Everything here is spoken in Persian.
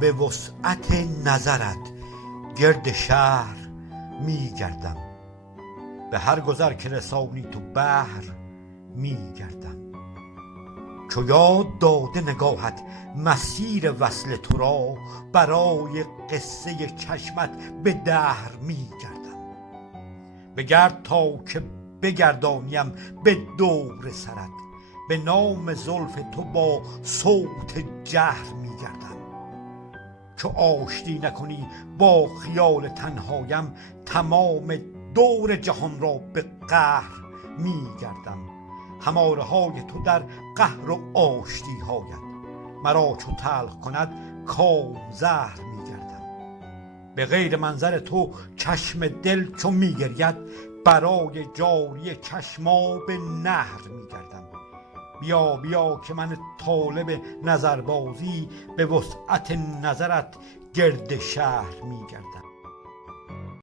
به وسعت نظرت گرد شهر می گردم، به هر گذر که رسانی تو بحر می گردم. چو یاد داده نگاهت مسیر وصل تو را، برای قصه چشمت به دهر می گردم. بگرد تا که بگردانیم به دور سرت، به نام زلف تو با صوت جهر می گردم. چو آشتی نکنی با خیال تنهایم، تمام دور جهان را به قهر می گردم. هماره های تو در قهر و آشتی هایت، مرا چو تلخ کند کام زهر می گردم. به غیر منظر تو چشم دل چو می گرید، برای جاری چشماب نهر می گردم. بیا بیا که من طالب نظربازی، به وسعت نظرت گرد شهر می گردم.